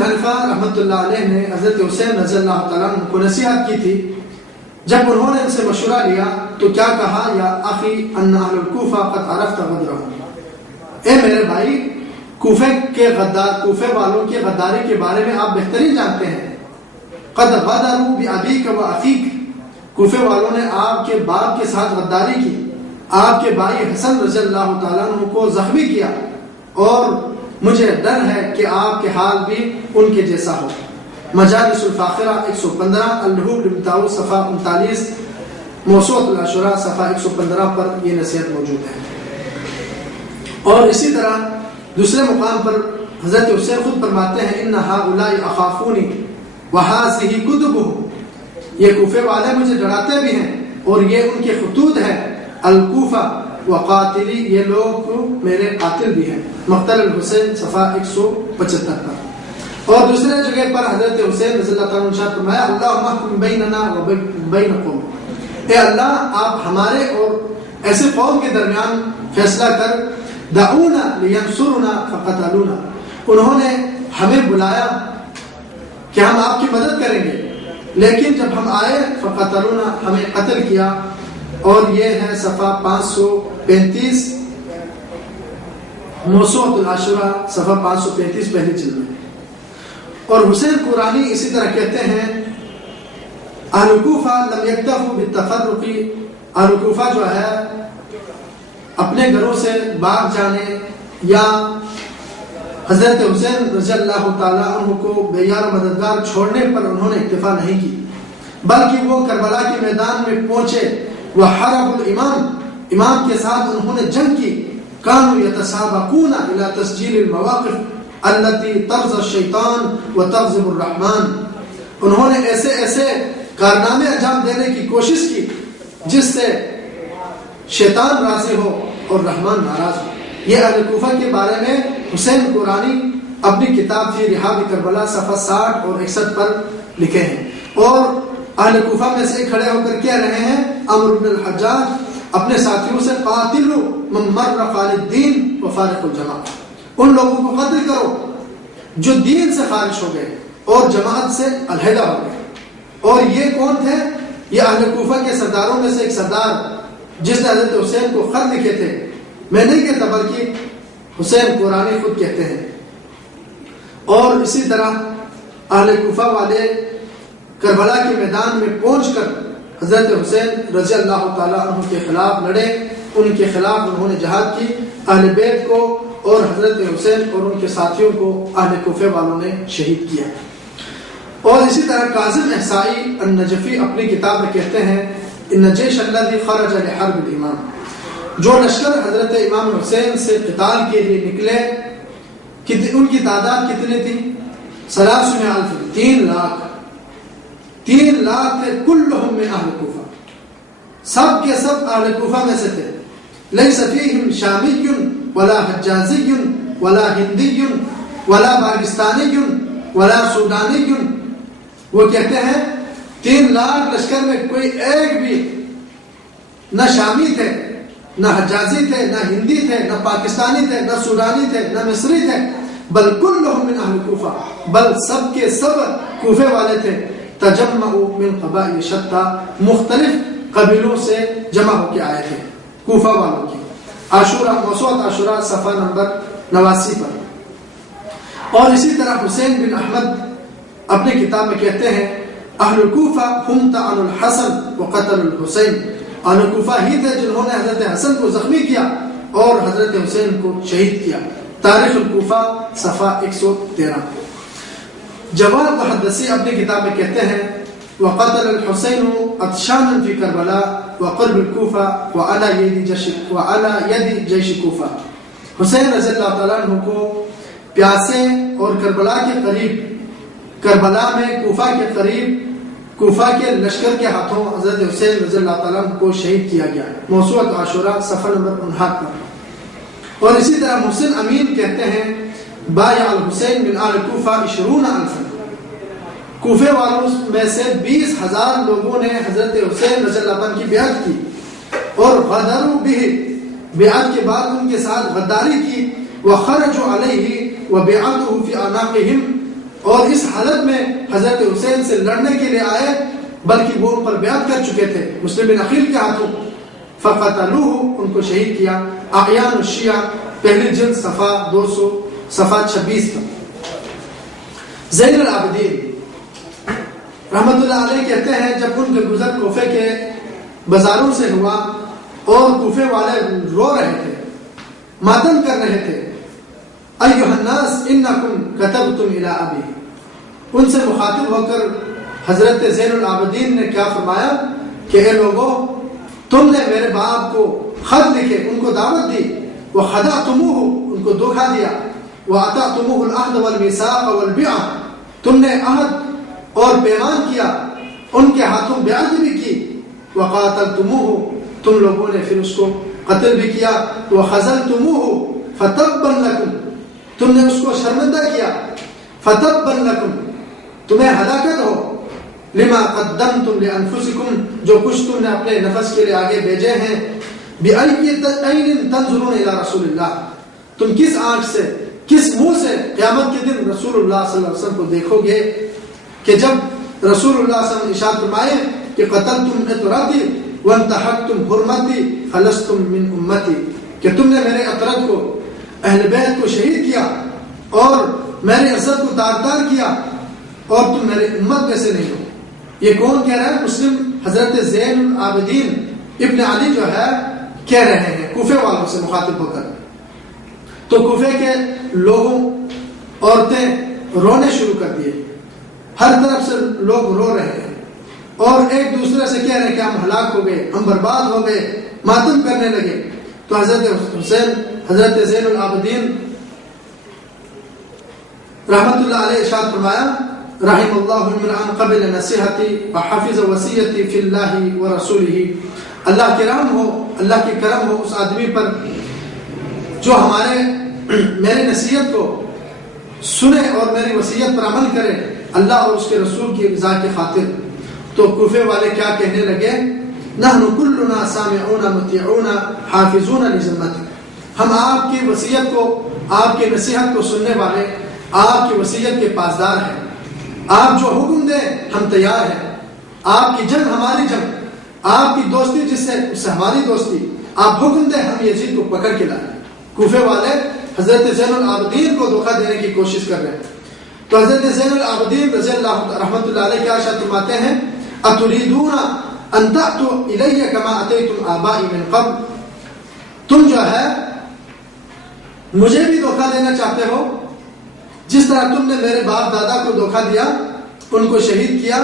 بن حنیفہ رحمۃ اللہ علیہ نے حضرت حسین رضی اللہ تعالیٰ عنہ کو نصیحت کی تھی. جب انہوں نے ان سے مشورہ لیا تو کیا کہا؟ یا اخی ان اہل الکوفہ قد عرفت غدرهم، اے میرے بھائی، کوفے والوں کی غداری کے بارے میں آپ بہترین جانتے ہیں. قد غدروا بابیک و اخیک، کوفے والوں نے آپ کے باپ کے ساتھ غداری کی، آپ کے بھائی حسن رضی اللہ تعالیٰ عنہ کو زخمی کیا، اور مجھے ڈر ہے کہ آپ کے حال بھی ان کے جیسا ہو. مجالس الفاخرہ 115، اللحوق بن طاؤس صفحہ 39، موسوعۃ العشراء صفحہ 115 پر یہ نصیحت موجود ہے. اور اسی طرح دوسرے مقام پر حضرت حسین خود فرماتے ہیں ان ہؤلاء اخافونی وہذہ کتبہم، یہ کوفے والے مجھے ڈراتے بھی ہیں اور یہ ان کے خطوط ہیں. الکوفہ وقاتلی، یہ لوگ میرے قاتل بھی ہیں. مقتل الحسین صفحہ 175 پر. اور دوسرے جگہ پر حضرت حسین رضی اللہ تعالیٰ عنہ نے فرمایا اللہم احکم بیننا و بینکم، اے اللہ آپ ہمارے اور ایسے قوم کے درمیان فیصلہ کر. دعونا لینصرنا فقتلونا، انہوں نے ہمیں بلایا کہ ہم آپ کی مدد کریں گے، لیکن جب ہم آئے فقتلونا، ہمیں قتل کیا. اور یہ ہے صفحہ 535 موسوعۃ العشراء صفحہ 535 پہلی جلد میں. اور حسین قرانی اسی طرح کہتے ہیں اہل کوفہ لم یکتفوا بالتفرق، اہل کوفہ جو ہے اپنے گھروں سے باغ جانے یا حضرت حسین رضی اللہ تعالیٰ عنہ کو بے یار مددگار چھوڑنے پر انہوں نے اکتفا نہیں کی، بلکہ وہ کربلا کے میدان میں پہنچے. وحارب الامام، امام کے ساتھ انہوں نے جنگ کی. کانوا یتسابقون الی تسجیل المواقف التي تغضب الشیطان وتغضب الرحمن، انہوں نے ایسے کارنامے انجام دینے کی کوشش کی جس سے شیطان راضی ہو اور رحمان ناراض ہو. یہ اہل کوفہ کے بارے میں حسین قرانی اپنی کتاب فی رحاب کربلا صفحہ 60 اور 61 پر لکھے ہیں. اور اہل کوفہ میں سے کھڑے ہو کر کہہ رہے ہیں عمرو بن الحجاج اپنے ساتھیوں سے قاتلوا من مر خالد دین و فارق الجماعت، ان لوگوں کو قتل کرو جو دین سے خارج ہو گئے اور جماعت سے علیحدہ ہو گئے. اور یہ کون تھے؟ یہ اہل کوفہ کے سرداروں میں سے ایک سردار جس نے حضرت حسین کو خط لکھے تھے. میں نہیں کہتا بلکہ حسین قرانی خود کہتے ہیں. اور اسی طرح اہل کوفہ والے کربلا کے میدان میں پہنچ کر حضرت حسین رضی اللہ تعالیٰ عنہ کے خلاف لڑے، ان کے خلاف انہوں نے جہاد کی. اہل بیت کو اور حضرت حسین اور ان کے ساتھیوں کو اہل کوفے والوں نے شہید کیا. اور اسی طرح کاظم احصائی النجفی اپنی کتاب میں کہتے ہیں ان جیش الذی خرج لحرب الامام، جو لشکر حضرت امام حسین سے قتال کے لیے نکلے، ان کی تعداد کتنی تھی؟ 300,000، 3 لاکھ تھے. کلہم من اہل کوفہ، سب کے سب اہل کوفہ میں سے تھے. لیس فیہم شامی ولا حجازی ولا ہندی ولا پاکستانی ولا سودانی. وہ کہتے ہیں 3 لاکھ لشکر میں کوئی ایک بھی نہ شامی تھے، نہ حجازی تھے، نہ ہندی تھے، نہ پاکستانی تھے، نہ سودانی تھے، نہ مصری تھے. بل کلہم من اہل کوفہ، بل سب کے سب کوفے والے تھے. تجمعوا من قبائل شتى، مختلف قبیلوں سے جمع ہو کے آئے تھے کوفہ والوں کی. عاشورہ، موسوعۃ عاشورہ صفحہ نمبر 89 پر. اور اسی طرح حسین بن احمد اپنی کتاب میں کہتے ہیں اہل کوفہ ہم طعن الحسن وقتل الحسین، اہل کوفہ ہی تھے جنہوں نے حضرت حسن کو زخمی کیا اور حضرت حسین کو شہید کیا. تاریخ الکوفہ صفحہ 113. جواد محدثی اپنی کتاب میں کہتے ہیں وقتل الحسین عطشانا فی کربلا وقرب الکوفہ وعلی ید جیش کوفہ. حسین رضی اللہ تعالیٰ عنہ کو پیاسے اور کربلا کے قریب، کربلا میں کوفہ کے قریب کوفہ کے لشکر کے ہاتھوں حضرت حسین رضی اللہ تعالیٰ عنہ کو شہید کیا گیا. موسوعۃ عاشورہ صفحہ نمبر 59 پر. اور اسی طرح محسن امین کہتے ہیں بایع الحسین من آل کوفہ 20,000، کوفے والوں میں سے 20,000 لوگوں نے حضرت حسین رضی اللہ عنہ کی بیعت کی اور غدروا به، بیعت کے بعد ان کے ساتھ غداری کی. وخرجوا علیہ وبیعته فی اعناقہم، اور اس حالت میں حضرت حسین سے لڑنے کے لیے آئے، بلکہ وہ ان پر بیعت کر چکے تھے مسلم بن عقیل کے ہاتھوں. فقتلوہ، ان کو شہید کیا. اعیان الشیعہ پہلی جلد صفحہ 200 صفحہ 26 کا. زین العابدین رحمت اللہ علیہ کہتے ہیں جب ان کے گزر کوفے کے بازاروں سے ہوا اور کوفے والے رو رہے تھے، ماتم کر رہے تھے، ایھا الناس انکم کتبتم الی ابی، ان سے مخاطب ہو کر حضرت زین العابدین نے کیا فرمایا کہ اے لوگوں، تم نے میرے باپ کو خط لکھے، ان کو دعوت دی، وخدعتموہ، ان کو دھوکا دیا، واعطیتموہ العہد والمیثاق والبیعہ، تم نے عہد اور پیمان کیا، ان کے ہاتھوں بیعت بھی کی، وقاتلتموہ، تم لوگوں نے پھر اس کو قتل بھی کیا، وخذلتموہ فتبا لکم، تم نے اس کو شرمندہ کیا، فتبا لکم، تمہیں ہلاکت ہو، لما قدمتم لانفسکم، جو کچھ تم نے اپنے نفس کے لیے آگے بھیجے ہیں، بأی عین تنظرون الی رسول اللہ، تم کس آنکھ سے، کس منہ سے قیامت کے دن رسول اللہ صلی اللہ علیہ وسلم کو دیکھو گے کہ جب رسول اللہ صلی اللہ علیہ وسلم ارشاد فرمائے کہ قتلتم عطرتی وانتحقتم حرمتی خلصتم من امتی، کہ تم نے میرے عطرت کو، اہل بیت کو شہید کیا اور میرے عزت کو تار تار کیا، اور تم میرے امت میں سے نہیں ہو. یہ کون کہہ رہا ہے؟ مسلم حضرت زین العابدین ابن علی جو ہے کہہ رہے ہیں کوفے والوں سے مخاطب ہو کر. تو کوفے کے لوگوں، عورتیں رونے شروع کر دیے، ہر طرف سے لوگ رو رہے ہیں اور ایک دوسرے سے کہہ رہے ہیں کہ ہم ہلاک ہو گئے، ہم برباد ہو گئے، ماتم کرنے لگے. تو حضرت حسین، حضرت زین العابدین رحمت اللہ علیہ ارشاد فرمایا، رحم اللہ امرأ قبل نصیحتی وحفظ وصیتی فی اللہ ورسولہ، اللہ کی رحم ہو، اللہ کی کرم ہو اس آدمی پر جو میری نصیحت کو سنے اور میری وصیت پر عمل کرے اللہ اور اس کے رسول کی رضا کی خاطر. تو کوفے والے کیا کہنے لگے؟ نحن کلنا سامعون مطیعون حافظون لذمتک، ہم آپ کی وصیت کو، آپ کی نصیحت کو سننے والے، آپ کی وصیت کے پاسدار ہیں، آپ جو حکم دیں ہم تیار ہیں، آپ کی جنگ ہماری جنگ، آپ کی دوستی جس سے ہماری دوستی، آپ حکم دیں ہم یزید کو پکڑ کے لائیں. کوفے والے حضرت زین العابدین کو دھوکہ دینے کی کوشش کر رہے ہیں. تو حضرت زین العابدین رضی اللہ رحمۃ اللہ علیہ کیا ارشاد فرماتے ہیں، اتریدون ان تأتوا الی کما اتیتم آبائی من قبل، تم جو ہے مجھے بھی دھوکہ دینا چاہتے ہو جس طرح تم نے میرے باپ دادا کو دھوکہ دیا، ان کو شہید کیا.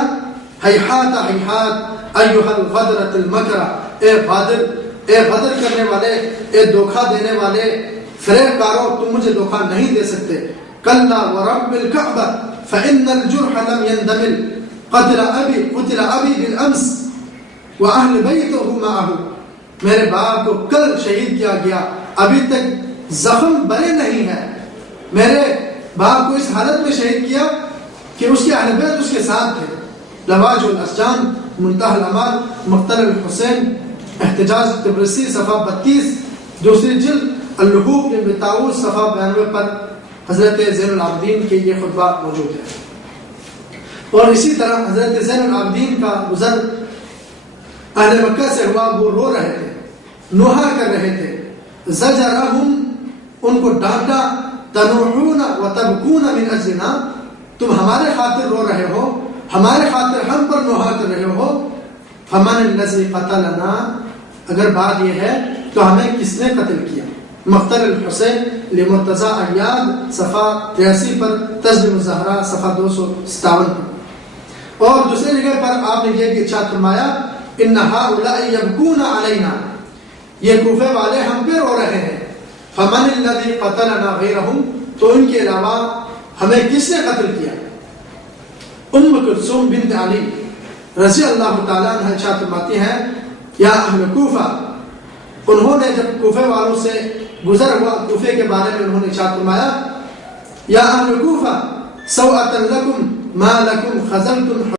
ہیہات ہیہات ایھا الغدرۃ المکرہ، اے غدر کرنے والے، اے دھوکہ دینے والے، فریب کارو، تم مجھے دھوکہ نہیں دے سکتے. کلا ورب الکعبہ فإن الجرح لم يندمل، قتل ابی بالامس واہل بیتہ معہ، میرے باپ کو کل شہید کیا گیا، ابھی تک زخم بنے نہیں ہے. میرے باپ کو اس حالت میں شہید کیا کہ اس کے اہل بیت اس کے ساتھ تھے. لواج الاشجان منتہی الامال مقتل الحسین، احتجاج طبرسی صفحہ 32 دوسری جلد، اللحوق بن طاووس صفحہ 92 پر حضرت زین العابدین کے یہ خطبہ موجود ہے. اور اسی طرح حضرت زین العابدین کا گزر اہل مکہ سے ہوا، وہ رو رہے تھے، نوحہ کر رہے تھے. زجرہم، ان کو ڈانٹا، تنوحون وتبکون من اجلنا، تم ہمارے خاطر رو رہے ہو، ہمارے خاطر ہم پر نوحہ کر رہے ہو. فمن الذی قتلنا، اگر بات یہ ہے تو ہمیں کس نے قتل کیا. مقتل الحسین لمرتضی ایاد صفحہ 83 پر، تسلیم الزہرا صفحہ 257 پر. اور دوسری جگہ پر آپ نے یہ بھی ارشاد فرمایا، ان ہؤلاء یبکون علینا، یہ کوفے والے ہم پہ رو رہے ہیں. فمن الذی قتلنا غیرہم، تو ان کے علاوہ ہمیں کس نے قتل کیا. ام کلثوم بنت علی رضی اللہ تعالیٰ عنہ ارشاد فرماتی ہیں، یا اہل کوفہ، انہوں نے جب کوفے والوں سے گزر ہوا کوفے کے بارے میں انہوں نے ارشاد فرمایا، یا اہل کوفہ سوءۃ لکم ما لکم خذلتم